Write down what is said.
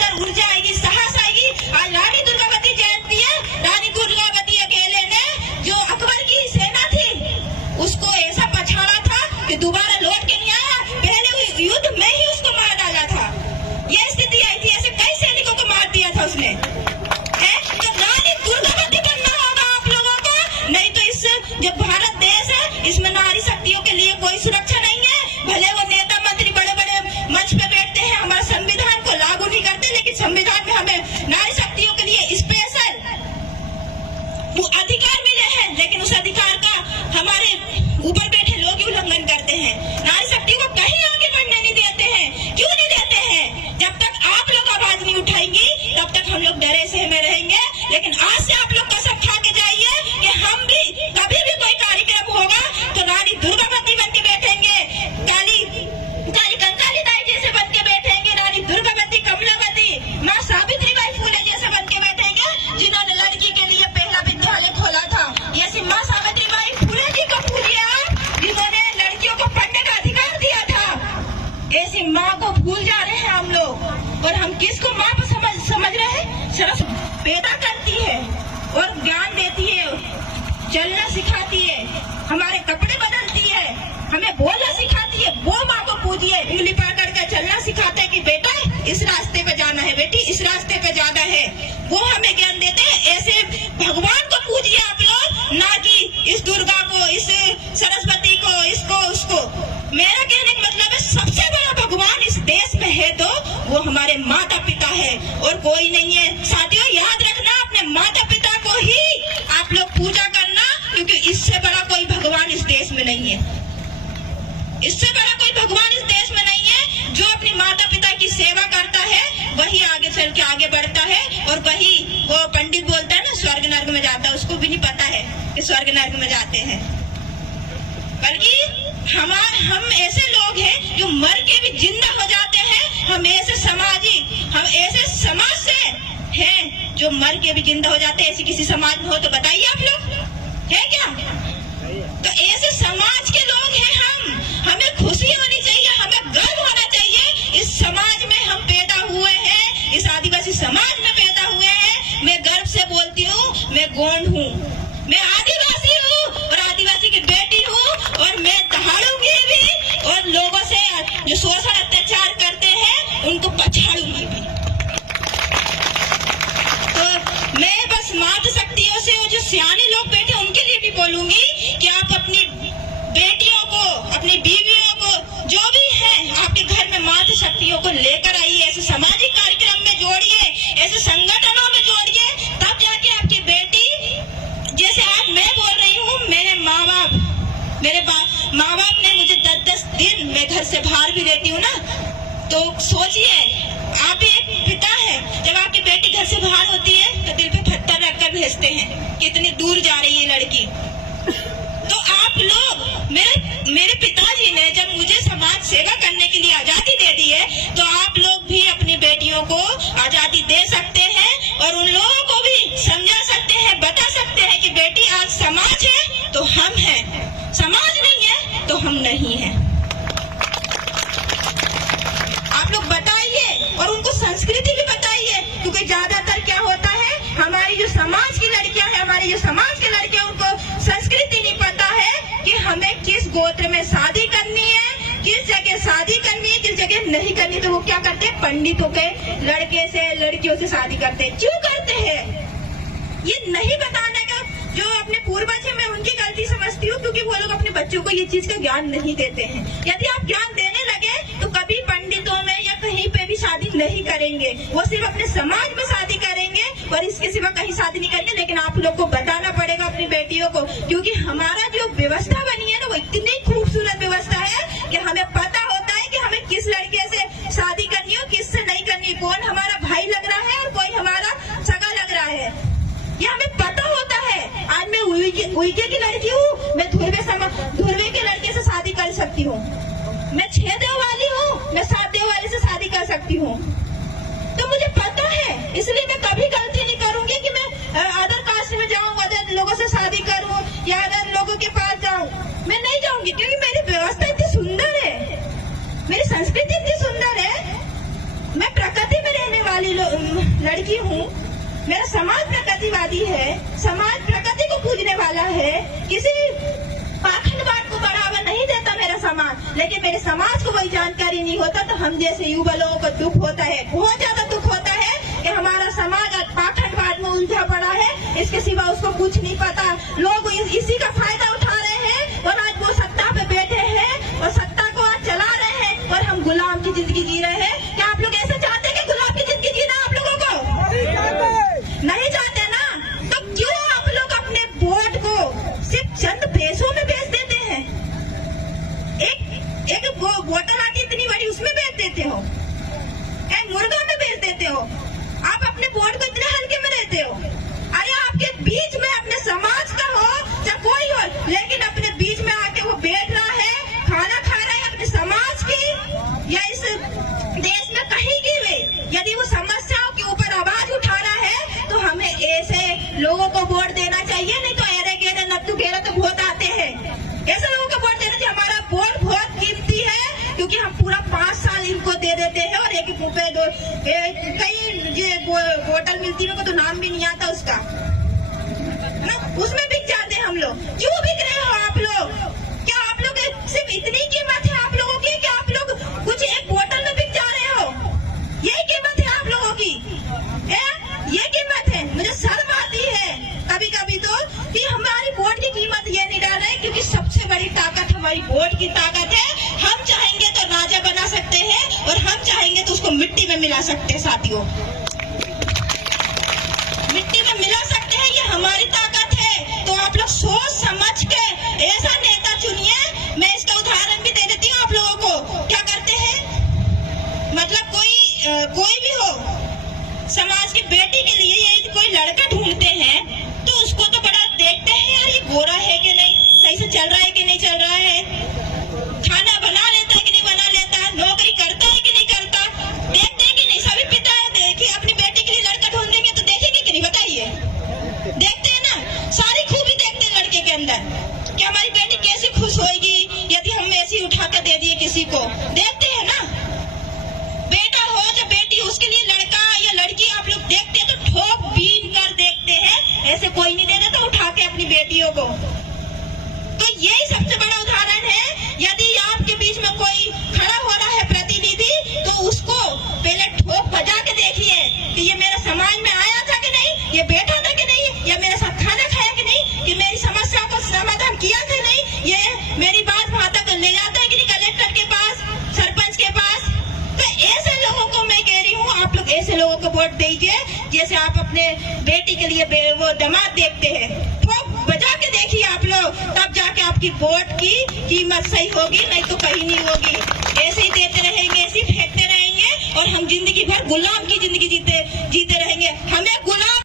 अंदर ऊर्जा आएगी, साहस आएगी। आज रानी दुर्गावती जयंती है। रानी दुर्गावती अकेले ने जो अकबर की सेना थी उसको ऐसा पछाड़ा था कि दोबारा लौट के नहीं आया। पहले युद्ध में ही उसको मार डाला था। ये स्थिति आई थी, ऐसे कई सैनिकों को मार दिया था उसने। तो रानी दुर्गावती बनना होगा आप लोगों को, नहीं तो इस जो भारत देश है इसमें नारी शक्तियों के लिए कोई सुरक्षा नहीं है। भले वो नेता मंत्री बड़े बड़े मंच पे बैठते हैं, हमारे संविधान को लागू नहीं करते, लेकिन संविधान में हमें नारी शक्तियों के लिए स्पेशल वो अधिकार मिले हैं, लेकिन उस अधिकार का हमारे ऊपर बैठे लोग ही उल्लंघन करते हैं। नारी शक्ति को कहीं आगे बढ़ने नहीं देते हैं। क्यों नहीं देते हैं? जब तक आप लोग आवाज नहीं उठाएंगी तब तक हम लोग डरे से में रहेंगे। लेकिन आज से आप लोग कसम खा के जाइए कि हम भी कभी भी कोई कार्यक्रम होगा तो रानी दुर्गावती बन के बैठेंगे, काली कंकाली दाई जैसे बन के बैठेंगे, रानी दुर्गावती, कमलावती, माँ सावित्रीबाई फुले जैसे बन के बैठेंगे, जिन्होंने लड़की के लिए पहला विद्यालय खोला था। ऐसी माँ सावित्रीबाई फुले जी को भूलिए आप, जिन्होंने लड़कियों को पढ़ने का अधिकार दिया था। ऐसी माँ को भूल जा रहे हैं हम लोग। और हम किसको माँ को समझ रहे हैं? सरस पैदा करती है और ज्ञान देती है, चलना सिखाती है, हमारे कपड़े बदलती है, हमें बोलना सिखाती है। वो माँ को पूजिए, उंगली पकड़ कर चलना सिखाते हैं कि बेटा इस रास्ते पे जाना है, बेटी इस रास्ते पे जाना है। वो हमें ज्ञान देते हैं। ऐसे भगवान को पूजिए आप लोग, ना कि इस दुर्गा को, इस सरस्वती को, इसको उसको। मेरा कहने का मतलब है सबसे बड़ा भगवान इस देश में है तो वो हमारे माता पिता है और कोई नहीं है। साथियों याद रखना, अपने माता पिता को ही आप लोग पूजा करना, क्योंकि इससे बड़ा कोई भगवान इस देश में नहीं है। इससे बड़ा कोई भगवान इस देश में नहीं है। जो अपनी माता पिता की सेवा करता है वही आगे चल के आगे बढ़ता है। और वही वो पंडित बोलता है ना स्वर्ग नर्क में जाता है, उसको भी नहीं पता है कि स्वर्ग नर्क में जाते हैं। बल्कि हम ऐसे लोग हैं जो मर के भी जिंदा हो जाते हैं। हम ऐसे समाज से हैं जो मर के भी जिंदा हो जाते हैं। ऐसी किसी समाज में हो तो बताइए आप लोग, है क्या? तो ऐसे समाज के लोग हैं हम। हमें खुशी होनी चाहिए, हमें गर्व होना चाहिए। इस समाज में हम पैदा हुए हैं, इस आदिवासी समाज में पैदा हुए हैं। मैं गर्व से बोलती हूँ, मैं गोंड हूँ, मैं आदिवासी हूँ और आदिवासी की बेटी हूँ। और मैं दहाड़ूंगी भी और लोगों से जो शोषण अत्याचार करते हैं उनको पछाड़ूंगी भी। तो मैं बस माता शक्तियों से, जो सियाने लोग बैठे उनके लिए भी बोलूंगी कि आप अपनी बेटियों को, अपनी बीवियों को, जो भी है आपके घर में माता शक्तियों को लेकर आइए। ऐसे सामाजिक कार्यक्रम में जोड़िए, ऐसे संगठनों में जोड़िए, तब जाके आपकी बेटी, जैसे आज मैं बोल रही हूँ, मेरे माँ बाप ने मुझे 10-10 दिन मैं घर से बाहर भी रहती हूँ ना, तो सोचिए आप एक पिता है, जब आपकी बेटी घर से बाहर होती है तो दिल पे पत्थर रखकर भेजते हैं कि इतनी दूर जा रही है लड़की। तो आप लोग, मेरे पिताजी ने जब मुझे समाज सेवा करने के लिए आजादी दे दी है, तो आप लोग भी अपनी बेटियों को आजादी दे सकते हैं और उन लोगों को भी समझा सकते हैं, बता सकते हैं कि बेटी आज समाज है तो हम हैं, समाज नहीं है तो हम नहीं हैं। आप लोग बताइए और उनको संस्कृति भी बताइए, क्योंकि ज्यादातर क्या होता है, हमारी जो समाज की लड़कियां हैं, हमारी जो समाज की लड़कियां, उनको संस्कृति नहीं पता है कि हमें किस गोत्र में शादी करनी है, किस जगह शादी करनी है, किस जगह नहीं करनी। तो वो क्या करते हैं, पंडितों के लड़के से, लड़कियों से शादी करते हैं। क्यों करते हैं? ये नहीं बताने का जो अपने पूर्वज है, मैं उनकी गलती समझती हूँ, क्योंकि वो लोग अपने बच्चों को ये चीज का ज्ञान नहीं देते हैं। यदि आप ज्ञान देने लगे तो कभी पंडितों में या कहीं पे भी शादी नहीं करेंगे, वो सिर्फ अपने समाज में शादी करेंगे और इसके सिवा कहीं शादी नहीं करेंगे। लेकिन आप लोग को बताना पड़ेगा अपनी बेटियों को, क्योंकि हमारा जो व्यवस्था बनी है ना, वो इतनी खूबसूरत व्यवस्था है कि हमें पता होता है कि हमें किस लड़के से शादी करनी हो, किससे नहीं करनी, कौन हमारा भाई लग रहा है और कोई हमारा सगा लग रहा है, ये हमें पता होता है। आज मैं उइके की लड़की हूँ, मैं धुर्वे के लड़के से शादी कर सकती हूँ, मैं 6 देव वाली हूँ, मैं 7 देव वाले से शादी कर सकती हूँ। तो मुझे पता है, इसलिए मैं कभी गलती नहीं करूंगी कि मैं अदर कास्ट में जाऊँ, अदर लोगों से शादी करूँ या अदर लोगों के पास जाऊँ। मैं नहीं जाऊंगी, क्योंकि मेरी व्यवस्था इतनी सुंदर है, मेरी संस्कृति इतनी सुंदर है। मैं प्रकृति में रहने वाली लड़की हूँ, मेरा समाज प्रगतिवादी है, समाज प्रगति को पूजने वाला है, किसी पाखंडवाद को बढ़ावा नहीं देता मेरा समाज। लेकिन मेरे समाज को वही जानकारी नहीं होता, तो हम जैसे युवा लोगों को दुख होता है, बहुत ज्यादा दुख होता है कि हमारा समाज आज पाखंडवाद में उलझा पड़ा है, इसके सिवा उसको कुछ नहीं पता। लोग इसी का फायदा उठा रहे हैं और आज वो सत्ता पे बैठे हैं और सत्ता को आज चला रहे हैं और हम गुलाम की जिंदगी जी रहे हैं। क्या आप लोग ऐसे चाहते हैं कि गुलाम की जिंदगी जीना आप लोगों को नहीं चाहते ना? तो क्यों आप लोग अपने वोट को सिर्फ चंद पैसों में बेच देते हैं? एक वोटर आती इतनी बड़ी उसमें बेच देते हो, एक मुर्गा में बेच देते हो। आप अपने वोट को इतने हल्के में लेते हो। अरे आपके बीच में अपने समाज का हो चाहे कोई हो, लेकिन अपने बीच में आके वो बैठ रहा है, खाना खा रहा है अपने समाज की या इस देश में कहीं की भी यदि वो समस्याओं के ऊपर आवाज उठा रहा है तो हमें ऐसे लोगों को वोट देना चाहिए। नहीं तो एरे गेरे नत्थु गेरे तो बहुत आते हैं, ऐसे लोगों को वोट देना चाहिए। हमारा वोट बहुत कीमती है क्योंकि हम पूरा 5 साल इनको दे देते हैं और एक रुपए दो कई बोतल मिलती है, तो नाम भी नहीं आता उसका ना, उसमें बिक जाते हैं हम लोग। क्यों बिक रहे हो आप लोग? क्या आप लोग सिर्फ इतनी कीमत है आप लोगों की कि आप लोग कुछ एक बोतल में बिक जा रहे हो? यही कीमत है आप लोगों की? ये कीमत है? मुझे शर्म आती है कभी कभी तो कि हमारी वोट की कीमत ये नहीं डाल रहे, क्योंकि सबसे बड़ी ताकत हमारी वोट की ताकत है। हम चाहेंगे तो राजा बना सकते हैं और हम चाहेंगे तो उसको मिट्टी में मिला सकते हैं। साथियों, मिट्टी में मिला सकते हैं, ये हमारी ताकत है। तो आप लोग सोच समझ के ऐसा नेता चुनिए। मैं इसका उदाहरण भी दे देती हूँ आप लोगों को। क्या करते हैं, मतलब कोई भी हो, समाज की बेटी के लिए यदि कोई लड़का ढूंढते हैं तो उसको तो बड़ा देखते हैं, यार ये गोरा है कि नहीं, सही से चल रहा है कि नहीं चल रहा है, खाना बना लेता है कि नहीं बना लेता, नौकरी करता है कि नहीं करता, देखते हैं कि नहीं? सभी पिता है, देखिए अपनी बेटी के लिए लड़का ढूंढेंगे तो देखेंगे कि नहीं, बताइए? देखते हैं ना, सारी खूबी देखते हैं लड़के के अंदर कि हमारी बेटी कैसे खुश होगी यदि हम ऐसी उठा कर दे दिए किसी को। देखते हैं ना, बेटा हो या बेटी, उसके लिए लड़का या लड़की आप लोग देखते हैं तो ठोक बीन कर देखते हैं, ऐसे कोई नहीं दे देता उठा के अपनी बेटियों को। तो यही सबसे बड़ा उदाहरण है। यदि आपके बीच में कोई खड़ा हो रहा है प्रतिनिधि, तो उसको पहले ठोक बजा के देखिए कि ये मेरे समाज में आया था कि नहीं, ये बैठा था कि नहीं, या मेरे साथ खाना खाया कि नहीं, कि मेरी समस्या को समाधान किया कि नहीं, ये मेरी बात वहां तक ले जाता है कि नहीं कलेक्टर के पास, सरपंच के पास। तो ऐसे लोगों को मैं कह रही हूँ, आप लोग ऐसे लोगों को वोट दीजिए जैसे आप अपने बेटी के लिए वो दामाद देखते हैं। ठोक बजा के देखिए आप लोग, तब जाके आपकी वोट की कीमत सही होगी, नहीं तो कहीं नहीं होगी। ऐसे ही देते रहेंगे, ऐसे ही फेंकते रहेंगे और हम जिंदगी भर गुलाम की